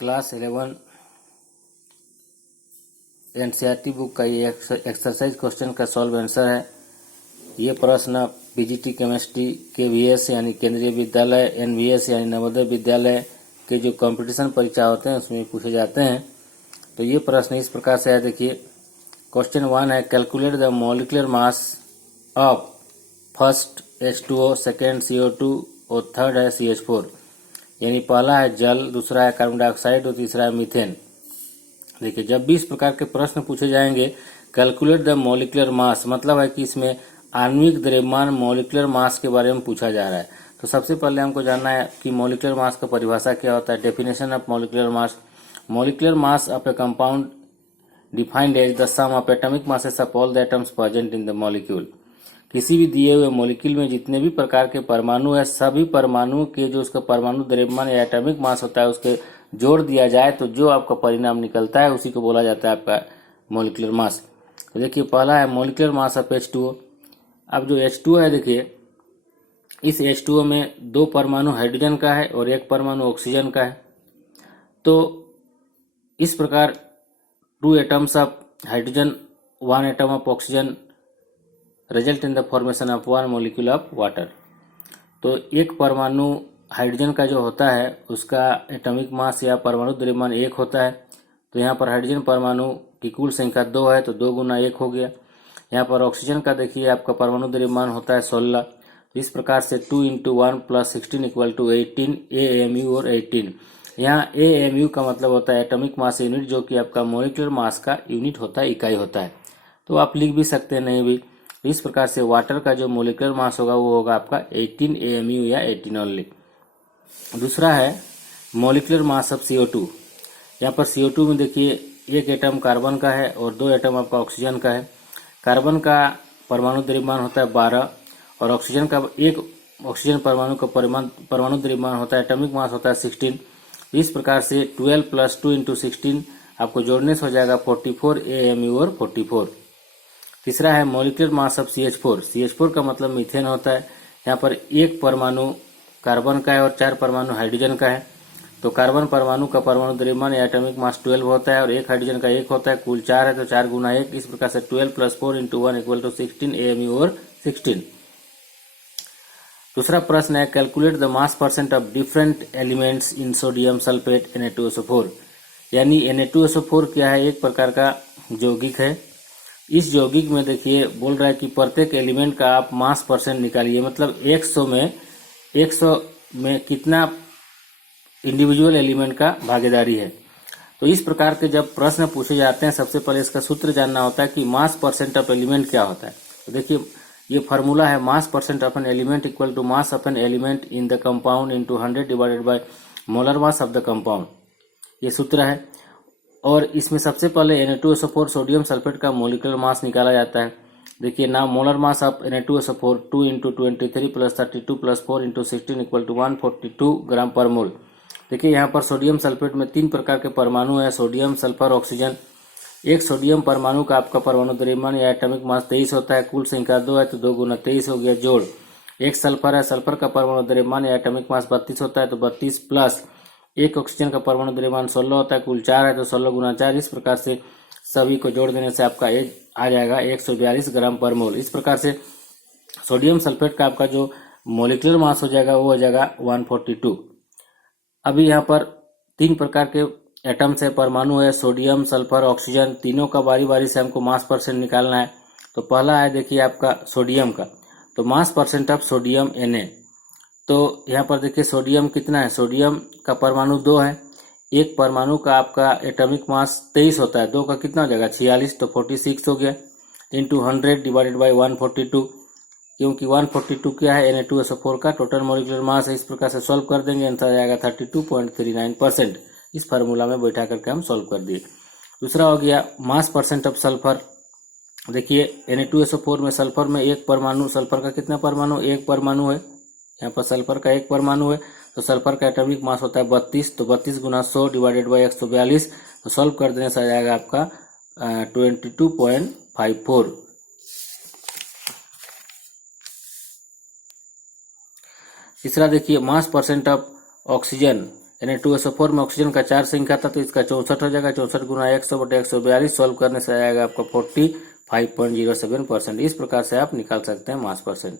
Class 11 NCERT book का ये exercise question का सॉल्व आंसर है। ये प्रश्न पीजीटी केमिस्ट्री केवीएस यानी केंद्रीय विद्यालय, एनवीएस यानी नवोदय विद्यालय के जो कंपटीशन परीक्षा होते हैं उसमें पूछे जाते हैं। तो ये प्रश्न इस प्रकार से है, देखिए क्वेश्चन 1 है, calculate the molecular mass of first H2O, second CO2 और थर्ड है CH4। यानी पहला है जल, दूसरा है कार्बन डाइऑक्साइड और तीसरा है मीथेन। देखिए जब भी इस प्रकार के प्रश्न पूछे जाएंगे, कैलकुलेट द मॉलिक्यूलर मास मतलब है कि इसमें आणविक द्रव्यमान मॉलिक्यूलर मास के बारे में पूछा जा रहा है। तो सबसे पहले हमको जानना है कि मॉलिक्यूलर मास का परिभाषा क्या होता है। Definition of molecular mass, molecular mass of a compound defined as the sum of atomic masses of all the atoms present in the molecule. किसी भी दिए हुए मॉलिक्यूल में जितने भी प्रकार के परमाणु है, सभी परमाणुओं के जो उसका परमाणु द्रव्यमान या एटॉमिक मास होता है उसके जोड़ दिया जाए तो जो आपका परिणाम निकलता है उसी को बोला जाता है आपका मॉलिक्यूलर मास। तो देखिए पहला है मॉलिक्यूलर मास ऑफ H2O। अब जो H2O है, देखिए इस H2O में दो परमाणु हाइड्रोजन का है और एक परमाणु ऑक्सीजन का है। तो इस प्रकार 2 atoms of hydrogen 1 atom of oxygen result in the formation of 1 molecule of water. तो एक परमाणु हाइड्रोजन का जो होता है उसका एटॉमिक मास या परमाणु द्रव्यमान 1 होता है। तो यहाँ पर हाइड्रोजन परमाणु की कुल संख्या 2 है, तो 2 गुना 1 हो गया। यहाँ पर ऑक्सीजन का देखिए आपका परमाणु द्रव्यमान होता है 16। तो इस प्रकार से 2 × 1 + 16 = 18 AMU और 18। यहाँ AMU का मतलब होता है एटॉमिक मास यूनिट, जो कि आपका मॉलिक्यूलर मास का यूनिट होता है, इकाई होता है। तो आप लिख भी सकते हैं, नहीं भी। इस प्रकार से वाटर का जो मॉलिक्यूलर मास होगा वो होगा आपका 18 AMU या 18 ओनली। दूसरा है मॉलिक्यूलर मास ऑफ CO2। यहाँ पर CO2 में देखिए एक एटम कार्बन का है और 2 एटम आपका ऑक्सीजन का है। कार्बन का परमाणु द्रव्यमान होता है 12 और ऑक्सीजन का एक ऑक्सीजन परमाणु का परमाणु द्रव्यमान होता है, एटॉमिक मास होता है 16। इस प्रकार से 12 + 2 × 16 आपको जोड़ने से हो जाएगा 44 AMU और 44। तीसरा है molecular mass of CH4। CH4 का मतलब मीथेन होता है। यहाँ पर एक परमाणु कार्बन का है और 4 परमाणु हाइड्रोजन का है। तो कार्बन परमाणु का परमाणु द्रव्यमान या एटॉमिक मास 12 होता है और एक हाइड्रोजन का 1 होता है, कुल 4 है तो 4 गुना 1। इस प्रकार से 12 + 4 × 1 = 16 AMU और 16। दूसरा प्रश्न है, calculate the mass percent of different elements in sodium sulphate Na2SO4। यानी Na2SO4 क्या है, एक प्रकार का यौगिक है। इस यौगिक में देखिए बोल रहा है कि प्रत्येक एलिमेंट का आप मास परसेंट निकालिए, मतलब 100 में कितना इंडिविजुअल एलिमेंट का भागीदारी है। तो इस प्रकार के जब प्रश्न पूछे जाते हैं, सबसे पहले इसका सूत्र जानना होता है कि मास परसेंट ऑफ एलिमेंट क्या होता है। तो देखिए ये फार्मूला है, mass percent of an element equal to mass of an element in the compound into 100 divided by molar mass of the compound. ये सूत्र है। और इसमें सबसे पहले Na2SO4 सोडियम सल्फेट का मॉलिक्यूलर मास निकाला जाता है। देखिए now molar mass of Na2SO4 2 × 23 + 32 + 4 × 16 = 142 ग्राम पर मोल। देखिए यहाँ पर सोडियम सल्फेट में 3 प्रकार के परमाणु है, सोडियम, सल्फर, ऑक्सीजन। एक सोडियम परमाणु का आपका परमाणु द्रव्यमान या एटॉमिक मास 23 होता है, कुल संख्या 2 है तो 2 गुना 23 हो गया, जोड़। एक सल्फर है, सल्फर का परमाणु द्रव्यमान या एटॉमिक मास 32 होता है तो 32 प्लस एक ऑक्सीजन का परमाणु द्रव्यमान 16 होता है, कुल 4 है तो 16 गुना 4। इस प्रकार से सभी को जोड़ देने से आपका एज आ जाएगा 142 ग्राम पर मोल। इस प्रकार से सोडियम सल्फेट का आपका जो मॉलिक्यूलर मास हो जाएगा वो हो जाएगा 142। अभी यहाँ पर 3 प्रकार के एटम्स है, परमाणु है, सोडियम, सल्फर, ऑक्सीजन। तीनों का बारी बारी से हमको मास परसेंट निकालना है। तो पहला है देखिए आपका सोडियम का, तो मास परसेंट ऑफ सोडियम Na। तो यहाँ पर देखिए सोडियम कितना है, सोडियम का परमाणु 2 है, एक परमाणु का आपका एटॉमिक मास 23 होता है, 2 का कितना हो जाएगा 46, तो 46 हो गया, इंटू 100 डिवाइडेड बाई 142। क्योंकि 142 क्या है, Na2SO4 का टोटल मॉलिक्यूलर मास है। इस प्रकार से सॉल्व कर देंगे, आंसर आ जाएगा 32.39%। इस फार्मूला में बैठा करके हम सॉल्व कर दिए। दूसरा हो गया मास परसेंट ऑफ सल्फर। देखिए Na2SO4 में सल्फर में एक परमाणु, सल्फर का कितना परमाणु, एक परमाणु है। यहाँ पर सल्फर का एक परमाणु है तो सल्फर का एटॉमिक मास होता है 32, तो 32 गुना 100 डिवाइडेड बाई 142। तो सॉल्व कर देने से आ जाएगा आपका 22.54। तीसरा देखिए मास परसेंट ऑफ ऑक्सीजन। Na2SO4 में ऑक्सीजन का 4 संख्या था तो इसका 64 हो जाएगा। 64 गुना 100/142 सॉल्व करने से आएगा आपका 45.07%। इस प्रकार से आप निकाल सकते हैं मास परसेंट।